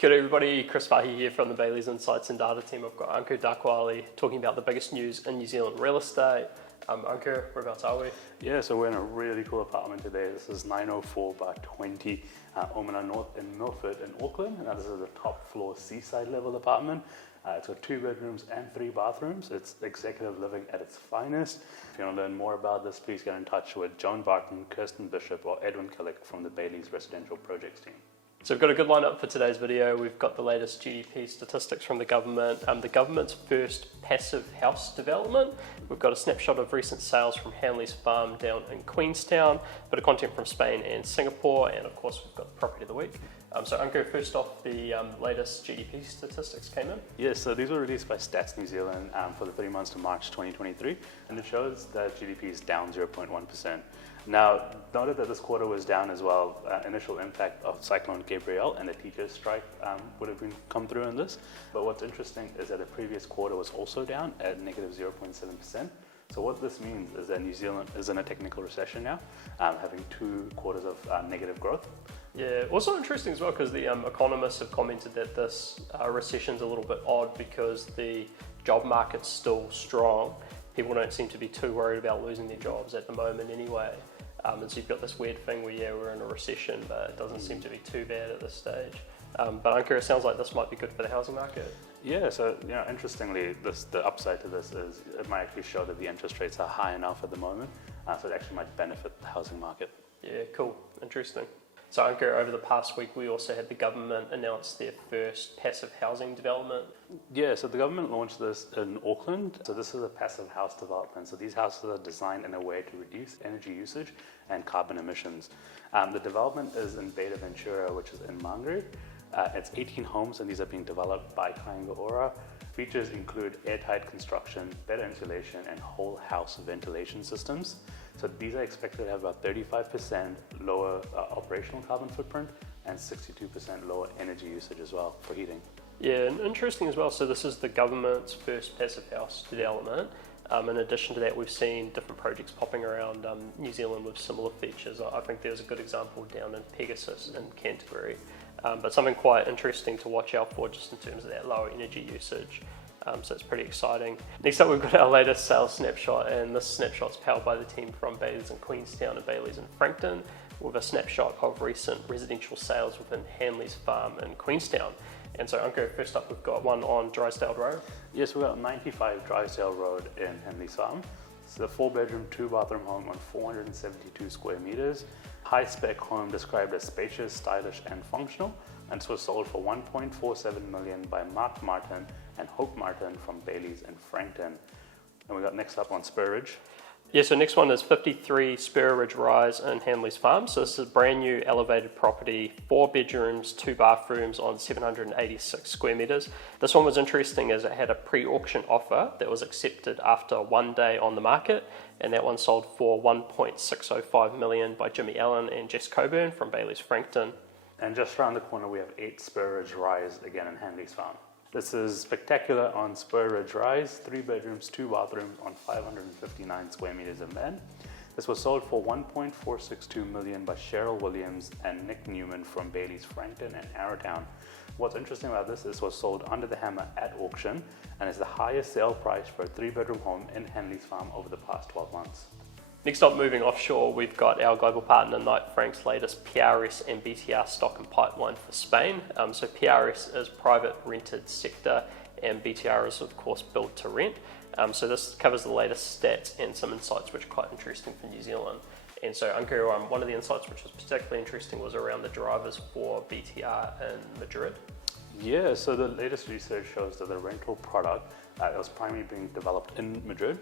Kia ora everybody, Chris Farhi here from the Bayleys Insights Data team. I've got Ankur Dakwale talking about the biggest news in New Zealand real estate. Ankur, whereabouts are we? Yeah, so we're in a really cool apartment today. This is 904 by 20 Omana North in Milford in Auckland. Now this is a top floor seaside level apartment. It's got 2 bedrooms and 3 bathrooms. It's executive living at its finest. If you want to learn more about this, please get in touch with Joan Barton, Kirsten Bishop or Edwin Killick from the Bayleys Residential Projects team. So we've got a good lineup for today's video. We've got the latest GDP statistics from the government's first passive house development. We've got a snapshot of recent sales from Hanley's farm down in Queenstown, a bit of content from Spain and Singapore, and of course we've got the property of the week. So Ankur, first off, the latest GDP statistics came in. Yes, so these were released by Stats New Zealand for the 3 months to March 2023, and it shows that GDP is down 0.1%. Now, noted that this quarter was down as well. Initial impact of Cyclone Gabrielle and the teachers' strike would have come through in this. But what's interesting is that the previous quarter was also down at negative 0.7%. So what this means is that New Zealand is in a technical recession now, having 2 quarters of negative growth. Yeah, also interesting as well because the economists have commented that this recession's a little bit odd because the job market's still strong. People don't seem to be too worried about losing their jobs at the moment anyway. And so you've got this weird thing where, yeah, we're in a recession, but it doesn't seem to be too bad at this stage. But Ankur, it sounds like this might be good for the housing market. Yeah, so interestingly, the upside to this is it might actually show that the interest rates are high enough at the moment, so it actually might benefit the housing market. Yeah, cool, interesting. So Ankur, over the past week, we also had the government announce their first passive housing development. Yeah, so the government launched this in Auckland. So this is a passive house development. So these houses are designed in a way to reduce energy usage and carbon emissions. The development is in Beta Ventura, which is in Mangere. It's 18 homes, and these are being developed by Kainga. Features include airtight construction, better insulation, and whole house ventilation systems. So these are expected to have about 35% lower operational carbon footprint and 62% lower energy usage as well for heating. Yeah, and interesting as well. So this is the government's first passive house development. In addition to that, we've seen different projects popping around New Zealand with similar features. I think there's a good example down in Pegasus in Canterbury. But something quite interesting to watch out for just in terms of that lower energy usage. So it's pretty exciting. Next up, we've got our latest sales snapshot, and this snapshot's powered by the team from Bayleys in Queenstown and Bayleys in Frankton, with a snapshot of recent residential sales within Hanley's farm in Queenstown. And so, Ankur, first up, we've got one on Drysdale Road. Yes, we've got 95 Drysdale Road in Hanley's farm. It's a 4-bedroom, 2-bathroom home on 472 square meters. High-spec home described as spacious, stylish, and functional. And this was sold for $1.47 million by Mark Martin and Hope Martin from Bayleys in Frankton. And we got next up on Spur Ridge. Yeah, so next one is 53 Spur Ridge Rise in Hanley's farm. So this is a brand new elevated property, 4 bedrooms, 2 bathrooms on 786 square meters. This one was interesting as it had a pre-auction offer that was accepted after 1 day on the market, and that one sold for $1.605 million by Jimmy Allen and Jess Coburn from Bayleys Frankton. And just around the corner, we have 8 Spur Ridge Rise again in Hanley's farm. This is spectacular on Spur Ridge Rise, 3 bedrooms, 2 bathrooms on 559 square meters of land. This was sold for $1.462 million by Cheryl Williams and Nick Newman from Bayleys Frankton and Arrowtown. What's interesting about this was sold under the hammer at auction and is the highest sale price for a 3-bedroom home in Hanley's farm over the past 12 months. Next up, moving offshore, we've got our global partner Knight Frank's latest PRS and BTR stock and pipeline for Spain. So PRS is private rented sector and BTR is of course built to rent. So this covers the latest stats and some insights which are quite interesting for New Zealand. And so Ankur, one of the insights which was particularly interesting was around the drivers for BTR in Madrid. Yeah, so the latest research shows that the rental product was primarily being developed in Madrid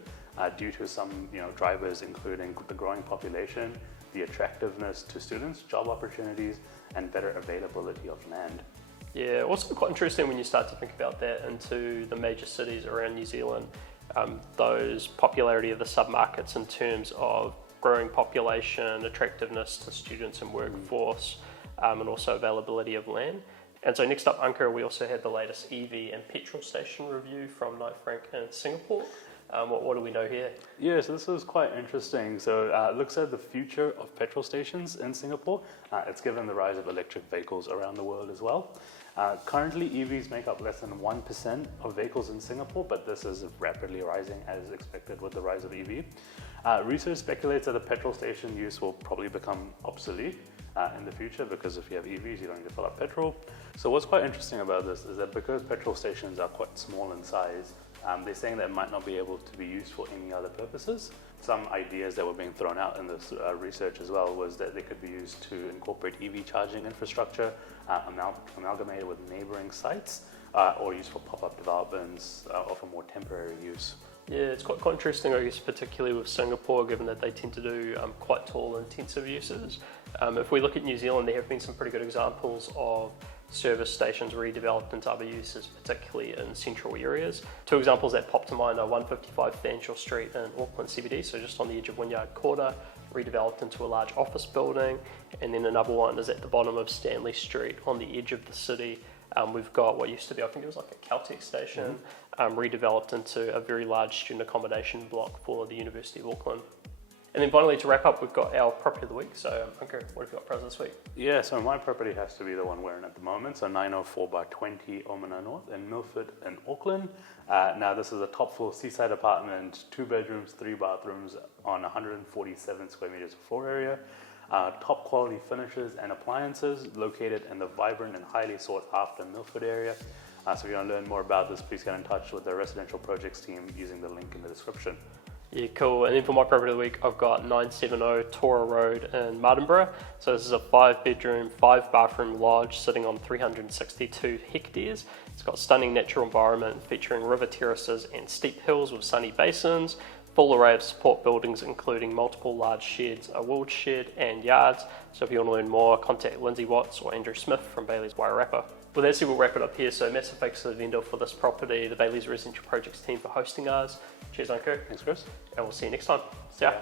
due to some drivers, including the growing population, the attractiveness to students, job opportunities, and better availability of land. Yeah, also quite interesting when you start to think about that into the major cities around New Zealand, those popularity of the submarkets in terms of growing population, attractiveness to students and workforce, and also availability of land. And so next up, Ankur, we also had the latest EV and petrol station review from Knight Frank in Singapore. What do we know here? Yeah, so this was quite interesting. So it looks at the future of petrol stations in Singapore. It's given the rise of electric vehicles around the world as well. Currently, EVs make up less than 1% of vehicles in Singapore, but this is rapidly rising as expected with the rise of EV. Research speculates that the petrol station use will probably become obsolete in the future, because if you have EVs, you don't need to fill up petrol. So what's quite interesting about this is that because petrol stations are quite small in size, they're saying that it might not be able to be used for any other purposes. Some ideas that were being thrown out in this research as well was that they could be used to incorporate EV charging infrastructure, amalgamated with neighboring sites, or used for pop-up developments, or for more temporary use. Yeah, it's quite interesting, I guess, particularly with Singapore, given that they tend to do quite tall, intensive uses. If we look at New Zealand, there have been some pretty good examples of service stations redeveloped into other uses, particularly in central areas. Two examples that pop to mind are 155 Fanshawe Street in Auckland CBD, so just on the edge of Wynyard Quarter, redeveloped into a large office building. And then another one is at the bottom of Stanley Street on the edge of the city. We've got what used to be, I think it was like a Caltex station, redeveloped into a very large student accommodation block for the University of Auckland. And then finally, to wrap up, we've got our property of the week. So, Ankur, what have you got for us this week? Yeah, so my property has to be the one we're in at the moment. So 904 by 20 Omana North in Milford in Auckland. Now, this is a top floor seaside apartment, 2 bedrooms, 3 bathrooms on 147 square meters of floor area. Top quality finishes and appliances located in the vibrant and highly sought after Milford area. So if you want to learn more about this, please get in touch with the residential projects team using the link in the description. Yeah, cool. And then for my property of the week, I've got 970 Tora Road in Martinborough. So this is a 5-bedroom, 5-bathroom lodge sitting on 362 hectares. It's got stunning natural environment featuring river terraces and steep hills with sunny basins. Full array of support buildings, including multiple large sheds, a wheeled shed and yards. So if you want to learn more, contact Lindsay Watts or Andrew Smith from Bayleys Wairarapa. Well, that's it, we'll wrap it up here. So massive thanks to the vendor for this property, the Bayleys Residential Projects team for hosting us. Cheers, Ankur. Thanks, Chris. And we'll see you next time. See ya.